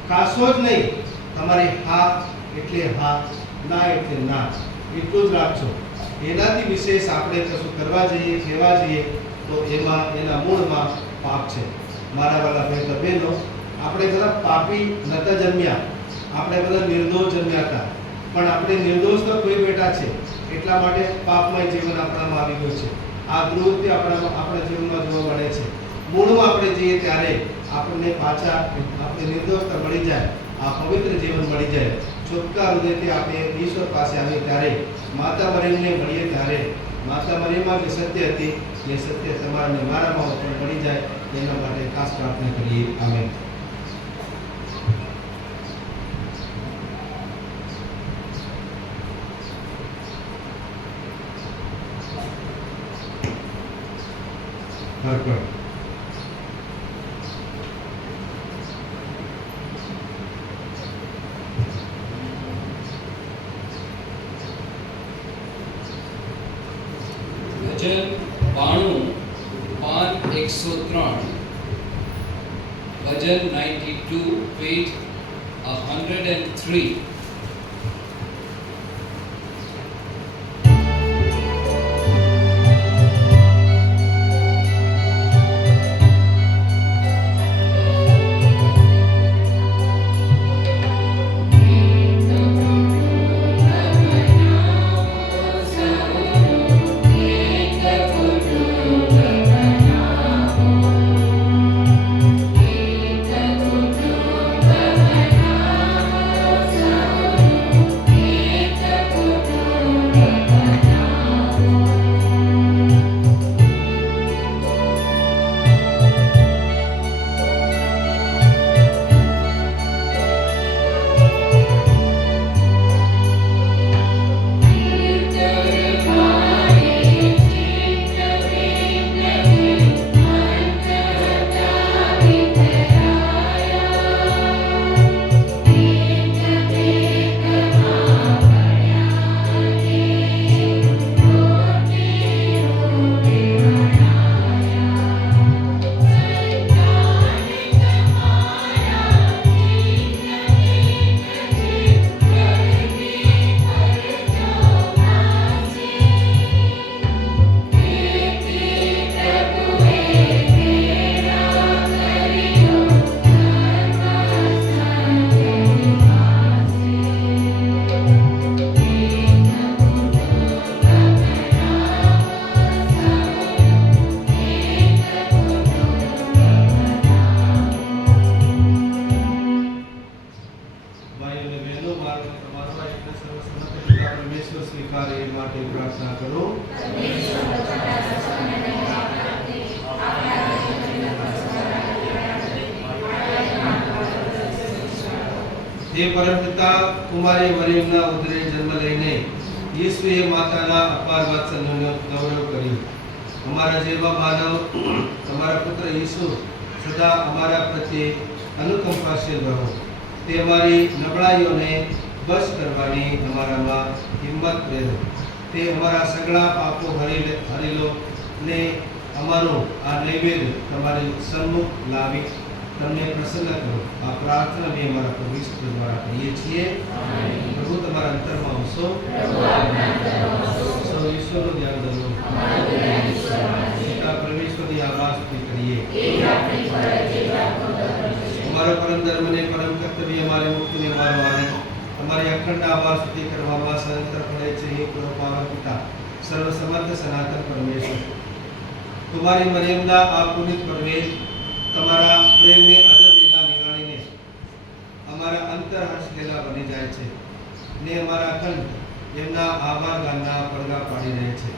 ખાશો જ નહીં. તમારી હા એટલે હા, ના એટલે ના, એટલું જ રાખજો. એનાથી વિશેષ આપણે કશું કરવા જઈએ, કહેવા જઈએ તો એમાં એના મૂળમાં પાપ છે. મારા વાલા ભાઈ બહેનો, આપણે બધા પાપી નતા જન્મ્યા, આપણે બધા નિર્દોષ જન્મ્યા હતા, પણ આપણે નિર્દોષ તો કોઈ બેટા છે, એટલા માટે પાપમય જીવન આપણામાં આવી ગયું છે. આ પ્રવૃત્તિ આપણા જીવનમાં જોવા મળે છે. મૂળમાં આપણે જઈએ ત્યારે આપણને પાછા આપણે નિર્દોષતા મળી જાય, આ પવિત્ર જીવન મળી જાય. ચોખ્ખા હૃદયથી આપણે ઈશ્વર પાસે આવીએ ત્યારે, માતા મરિયમને મળીએ ત્યારે, માતા મરિયમમાં જે સત્ય હતી એ સત્ય તમારાને મારામાં પણ મળી જાય, એના માટે ખાસ પ્રાર્થના કરીએ. આમેન. ભજન બાણું પાન 103, ભજન 92 પેજ 103. જે પરમપિતા કુમારી મરિયમના ઉદરે જન્મ લઈને ઈસુએ માતાના અપાર વાત્સલ્યનો ગૌરવ કર્યું. અમારા જેવા માનવ તમારા પુત્ર ઈસુ સદા અમારા પ્રત્યે અનુકંપાશીલ રહો. તે અમારી નબળાઈઓને બસ કરવાની અમારામાં હિંમત પ્રેરો. તે અમારા સગળા પાપો હરી લો ને અમારું આ નૈવેદ્ય તમારી સન્મુખ લાવી તમને પ્રસન્ન કરો. આ પ્રાર્થના અમે અમારા પ્રભુ ઈસુ દ્વારા કરીએ છીએ. પ્રભુ તમારા અંતરમાં આવશો. સૌ ઈશ્વરનું ધ્યાન ધરો. પિતા પરમેશ્વરની આવાજ કરીએ. અમારો પરમ ધર્મને પરમ કર્તવ્ય અમારે મુક્તિને અમારો આનંદ તમારી અખંડ આવાજ સુધી કરવામાં સંતર પડે છે. હે પૂર્વ પાવન પિતા સર્વસમર્થ સનાતન પરમેશ્વર, તમારી મરિયમના આ પુનિત પરમેશ તમારા પ્રેમને અદબીલા નિહાળીને અમારા અંતર હર્ષેલા બની જાય છે ને અમારા અખંડ એમના આભાર ગાનના પડઘા પાડી રહે છે.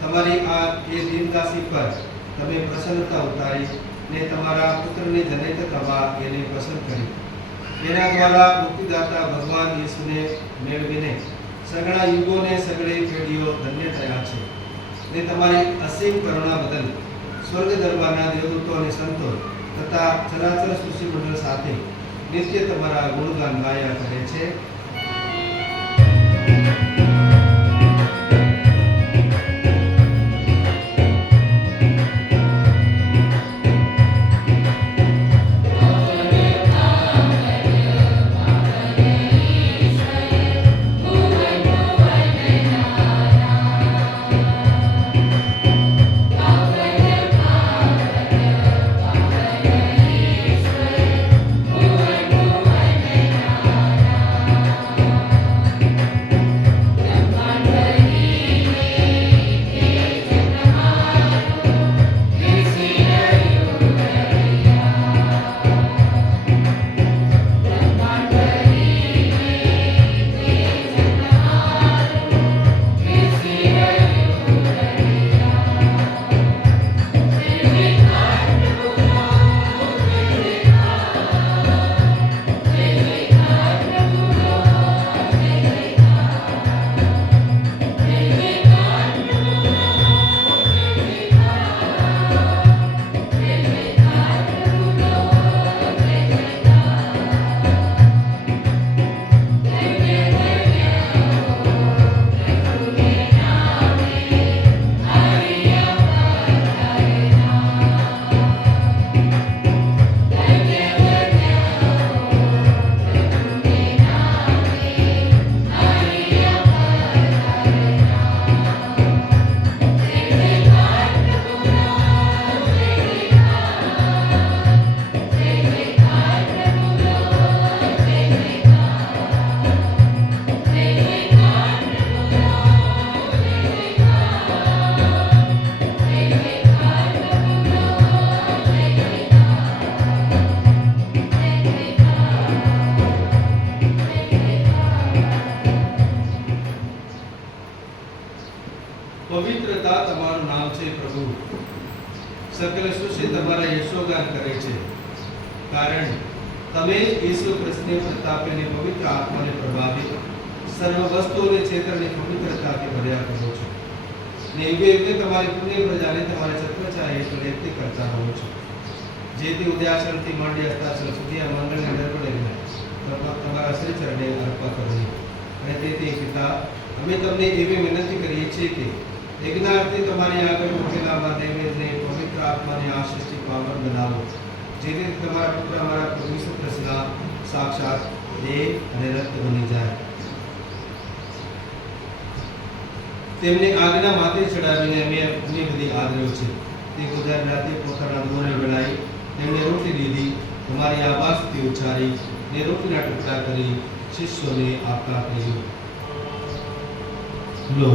તમારી આ એ દીનદાસી પર તમે પ્રસન્નતા ઉતારી ને તમારા પુત્રને જનિત થવા એને પસંદ કરી. એના દ્વારા મુક્તિદાતા ભગવાન ઈસુને મેળવીને સગળા યુગોને સગળી પેઢીઓ ધન્ય થયા છે ને તમારી અસીમ કરુણા બદલ સ્વર્ગ દરબારના દેવદૂતો અને સંતો તથા ચરાચર સૃષ્ટિ મંડળ સાથે નિત્ય તમારા ગુણગાન ગાયા કરે છે. પવિત્રતા તમારું નામ છે પ્રભુ. સકલ સૃષ્ટિ તમારા યશોગાન કરે છે, કારણ તમે ઈસુ ખ્રિસ્તની પ્રતાપને પવિત્ર આત્માને પ્રભાવિત સર્વ વસ્તુઓને છેતરને પવિત્રતાથી ભર્યા કરો છો ને યુગે યુગે તમારી પુણ્ય પ્રજાને તમારા છત્રછાયા હેઠળ એકઠી કરતા રહો છો, જેથી ઉદયાચરણથી માંડી હસ્તાચરણ સુધી આ મંગળને નરપડે તમારા શ્રી ચરણે અર્પણ કરીએ. અને તેથી પિતા, અમે તમને એવી વિનંતી કરીએ છીએ કે યજ્ઞાર્થી તમારી આગળ મૂકેલા નૈવેદ્યને પવિત્ર આત્માની આશીષથી પાવન બનાવો, જેથી તમારા પુત્ર અમારા પ્રભુ ઈસુ ખ્રિસ્તના સાક્ષાત દેહ અને રક્ત બની જાય. તેમને આજ્ઞા માથે ચડાવીને અમે ઘણી બધી આદર્યો છે. તે ગુજાર રાતે પોતાના દોરે વેળાઈ તેમણે રોટી લીધી, તમારી આવાજથી ઉચ્ચારી ને રોટીના ટુકડા કરી શિષ્યોને આપતા કહ્યું, લો,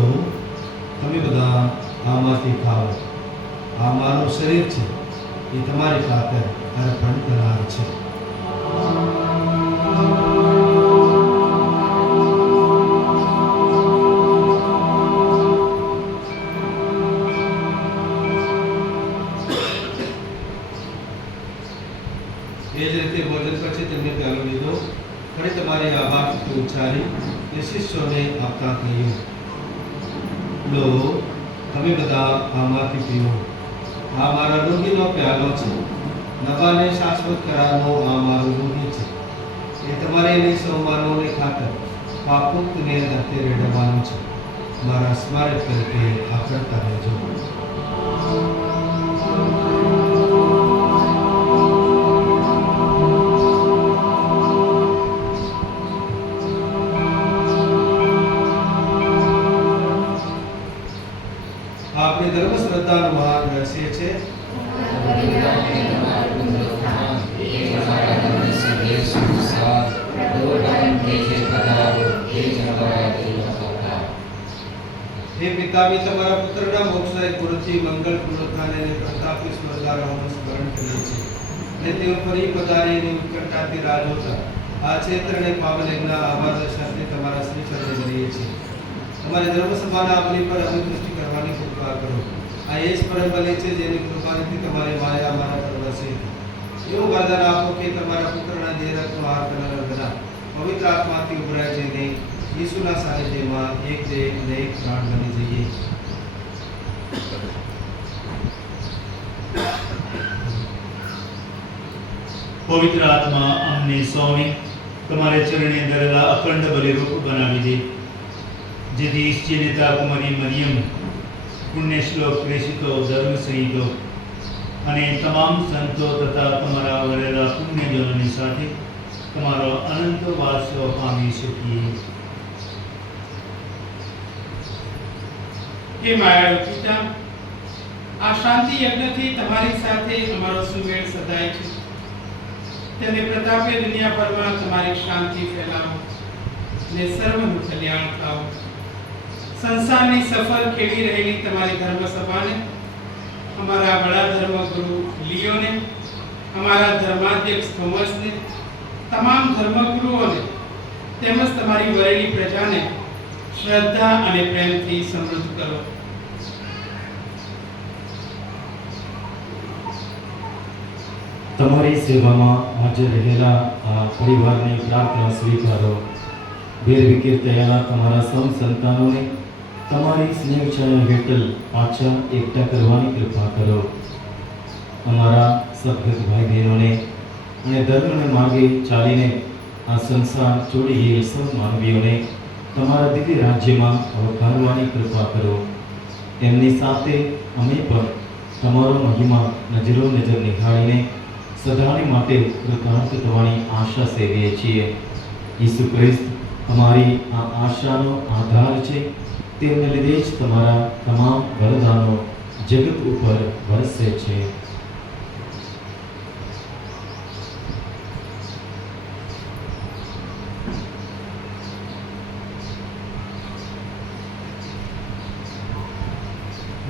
તમે બધા આમાંથી ખાઓ. આ મારું શરીર છે, એ તમારી ખાતર અર્પણ કરાર છે. એ જ રીતે ભોજન પછી તેમને પ્યાલો લીધો ફરી તમારે આભારથી ઉચ્ચારી એ શિષ્યોને આપતા કહ્યું, લો તમે બધા આમાંથી પીવો, આ મારા લોહીનો પ્યાલો છે, નવાને શાશ્વત કરારનો આ મારું લોહી છે, એ તમારે નહીં સૌ માનવને ખાતર પાપમુક્તને અંતે રેડવાનું છે, મારા સ્મારક તરીકે આ કરતા રહેજો. આપણી ધર્મ શ્રદ્ધાનો મહાન રહસ્ય છે. હે પિતા, મેં તમારા પુત્રના મોક્ષદાયક ગુરુથી મંગળ પુનરુત્થાન અને પ્રતાપી સ્વર્ગારોહણનું સ્મરણ કરીએ છીએ, અને તેઓ ફરી પધારે એની ઉત્કંઠાથી રાહ જોતા આ ક્ષેત્ર અને પાવન યજ્ઞના આભાર દર્શાવતી તમારા શ્રી ચરણે કરીએ છીએ. તમારી ધર્મસભાના આપણી પર અભિદૃષ્ટિ કરવાની કૃપા કરો. આ એ જ પરમ બલિ છે જેની કૃપાથી તમારી માયા અમારા પર વસે. એવું વરદાન આપો કે તમારા પુત્રના દેહરત્નો હાર કરનારા બધા પવિત્ર આત્માથી ઉભરાય જઈને ઈસુના સાનિધ્યમાં એક દેહ અને એક પ્રાણ બની જઈએ. પવિત્ર આત્મા અમને સૌને તમારે ચરણે ધરેલા અખંડ બલિરૂપ બનાવી દે, જેથી ઈશ્ચી નેતા કુમારી મરિયમ, પુણ્ય શ્લોક પ્રેષિતો, ધર્મ સંહિતો અને તમામ સંતો તથા તમારા વરેલા પુણ્યજનોની સાથે તમારો અનંત વાસ પામી શકીએ. હે માયાળુ પિતા, આ શાંતિ યજ્ઞથી તમારી સાથે અમારો સુમેળ સદાય છે. તેને પ્રતાપે દુનિયાભરમાં તમારી શાંતિ ફેલાવો ને સર્વનું કલ્યાણ થાઓ. સંસારની સફર ખેડી રહેલી તમારી ધર્મસભાને, અમારા વડા ધર્મગુરુ લિયોને, અમારા ધર્માધ્યક્ષ થોમસને, તમામ ધર્મગુરુઓને તેમજ તમારી વરેલી પ્રજાને શ્રદ્ધા અને પ્રેમથી સમૃદ્ધ કરો. તમારી સેવામાં હાજર રહેલા આ પરિવારની પ્રાર્થના સ્વીકારો. વેર વિખેર થયેલા તમારા સૌ સંતાનોને તમારી સ્નેહ છાયા હેઠળ પાછા એકઠા કરવાની કૃપા કરો. અમારા સદગત ભાઈ બહેનોને અને ધર્મને માર્ગે ચાલીને આ સંસાર છોડી ગયેલ સૌ માનવીઓને તમારા દિવ્ય રાજ્યમાં અવકારવાની કૃપા કરો. એમની સાથે અમે પણ તમારો મહિમા નજરો નજર નિહાળીને સદાને માટે કૃતાર્થ થવાની આશા સેવીએ છીએ. ઈસુ ખ્રિસ્ત અમારી આ આશાનો આધાર છે. તેમને લીધે જ તમારા તમામ વરદાનો જગત ઉપર વરસે છે.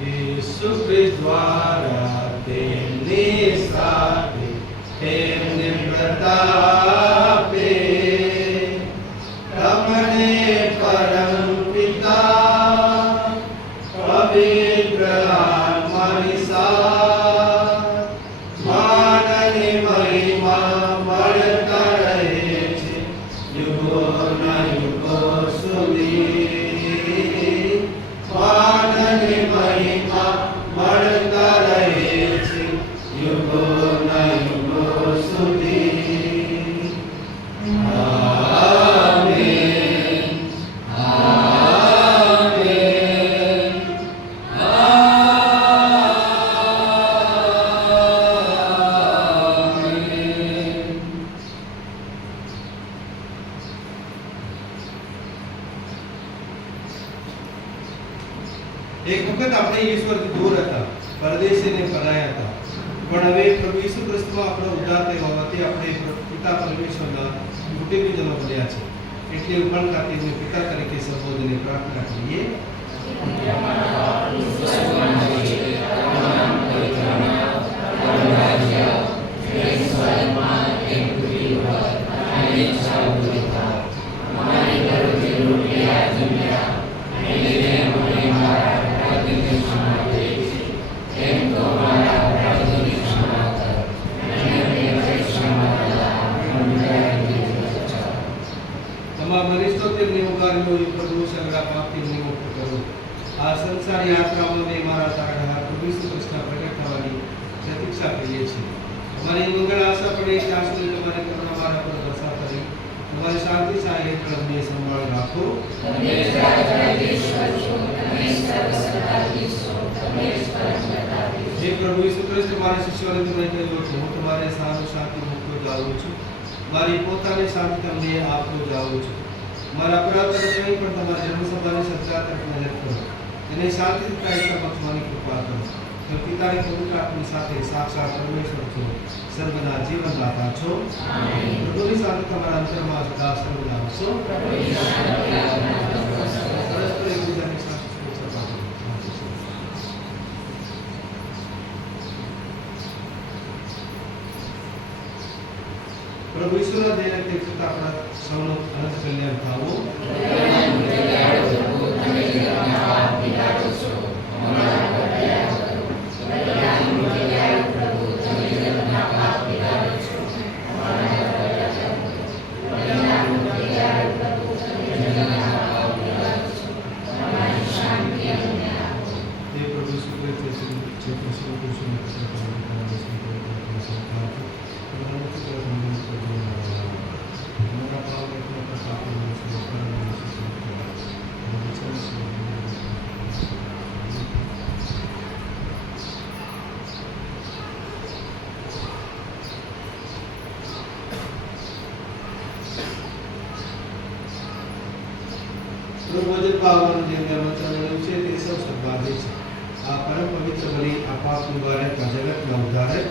ઈસુ ખ્રિસ્ત દ્વારા તેમની સાથે તેમને પ્રતાપે તમને પરમ પિતા પવિત્ર આત્માની સાથ માન અને મહિમા મળતા રહે છે યુગોના યુગો સુધી. માન અને મહિમા મળતા રહે છે યુગોના યુગો સુધી. આમેન. આમેન. આમેન. એક વખત આપણે ઈશ્વરથી દૂર હતા, પરદેશીને પરાયા હતા, પણ હવે પ્રભુ ઈસુ ખ્રિસ્તમાં આપણો ઉદ્ધાર થયો હોવાથી આપણે પિતા પરમેશ્વરના કુટુંબીજનો બન્યા છે. એટલે ઉમળકાથી એમને પિતા તરીકે સંબોધીને પ્રાર્થના કરીએ. लो ये प्रभु सगला पाप થી મને મુક્ત કરો આ સંસાર યાત્રામાં મેં મારા તારા પ્રભુ ઈસુ ખ્રિસ્તના પ્રગટ થવાની પ્રતીક્ષા કરીએ છીએ हमारी मंगल आशा पड़े कि आज तुम्हें तुम्हारे करुणा हमारा पर वर्षा करें तुम्हारी शांति छाए पर हमें संभाल रखो हे प्रभु यीशु ख्रिस्त हमारे शिष्यों तुम्हें कहलो છું હું તમારે સારું શાંતિ મૂકતો જાઉં છું મારી પોતાની શાંતિ તમને આપતો જાઉં છું મારા અપરાધ તરફ નહીં પણ તમારા જન્મસભાની સત્તા તરફ નજર કરો એને શાંતિથી કાઢી સમજવાની કૃપા કરો તો પિતાની પવિત્ર આત્મા સાથે સાક્ષાત પરમેશ્વર છો સર્વના જીવનદાતા છો પ્રભુની સાથે તમારા અંતરમાં સદા સર્વદા હશો પરસ્પર એકબીજાની સાથે શુભેચ્છા પાઠવો પ્રભુ ઈશ્વરના દયા તે છતાં આપણા સૌનો અનંત કલ્યાણ થાવો પ્રભુજન પાવન જે વચન મળ્યું છે તે સૌ સદભાગ્ય છે આ પરમ પવિત્ર બલિ આ પાપ નિવારક આ જગતના ઉદ્ધારક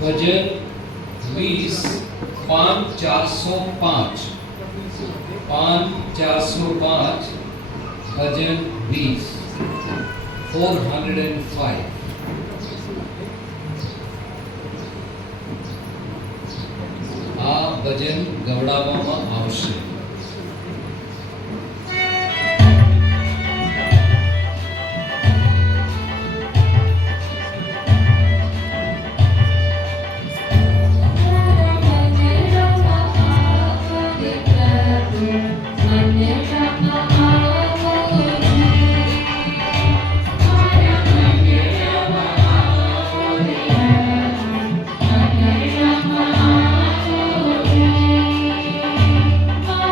भजन 20 5405 5405 भजन 20 405 આ ભજન ગવડાવવામાં આવશે Bye.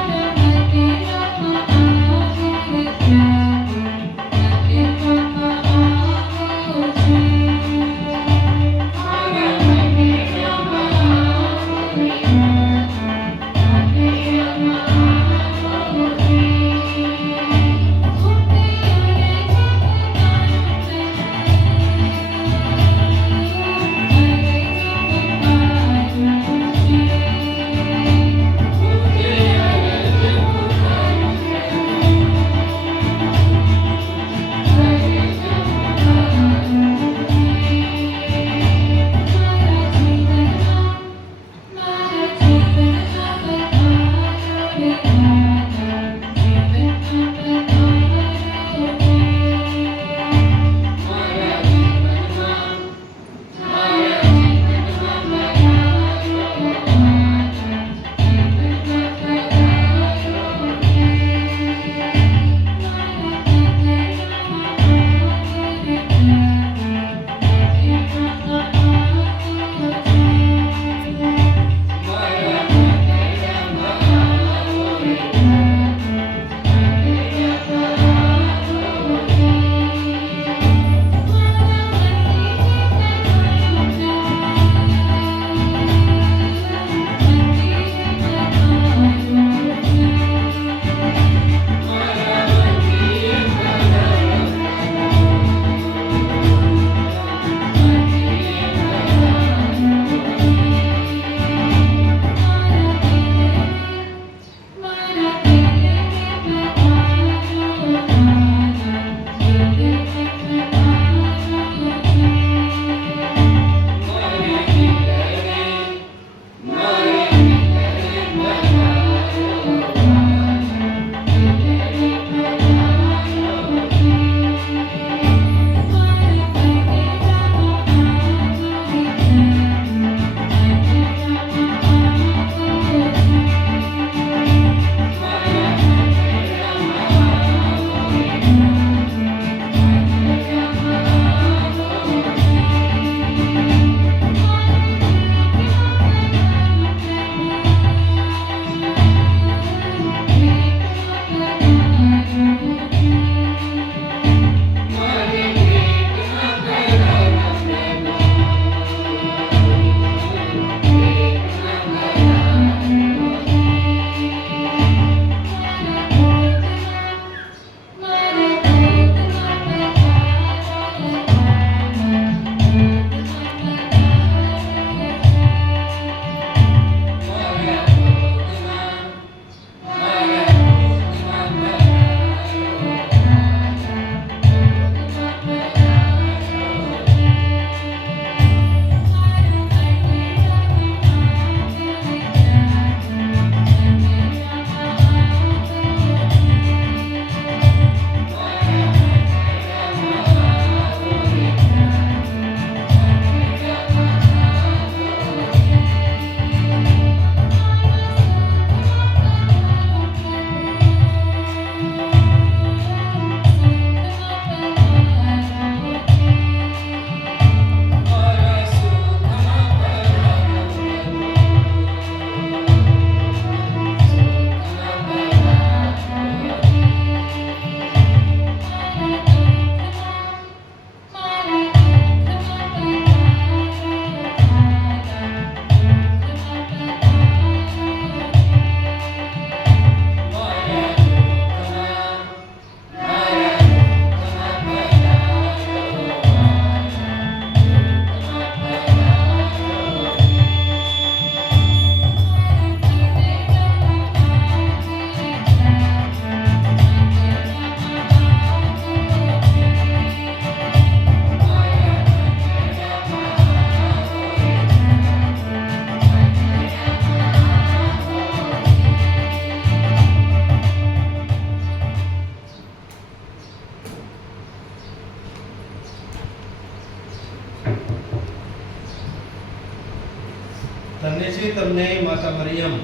માતા મરિયમ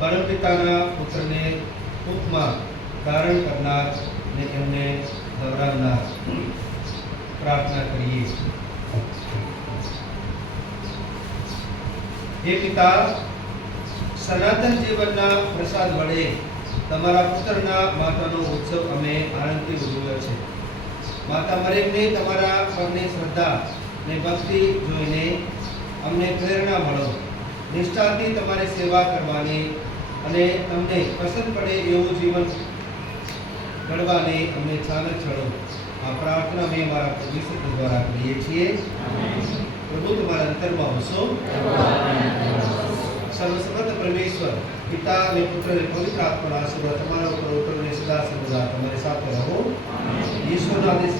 પરમપિતાના પુત્રને ટૂંકમાં ધારણ કરનાર ને એમને ગૌરવનાર પ્રાર્થના કરીએ. હે પિતા, સનાતન જીવનના પ્રસાદ વડે તમારા પુત્રના માતાનો ઉત્સવ અમે આનંદથી ઉજવ્યો છે. માતા મરિયમને તમારા પરની શ્રદ્ધા ને ભક્તિ જોઈને અમને પ્રેરણા મળો. નિષ્ઠાથી તમારી સેવા કરવાની અને તમને પસંદ પડે એવું જીવન ઘડવાની અમને ચાલક છોડો. આ પ્રાર્થના અમે મારા પ્રભુ ઈસુ દ્વારા કરીએ છીએ. પ્રભુ તમારા અંતરમાં વસો. સર્વસમર્થ પરમેશ્વર પિતા અને પુત્ર અને પવિત્ર આત્માના આશીર્વાદ તમારા ઉપર ઉતરને સદા સર્વદા તમારી સાથે રહો. ઈશ્વરના આદેશ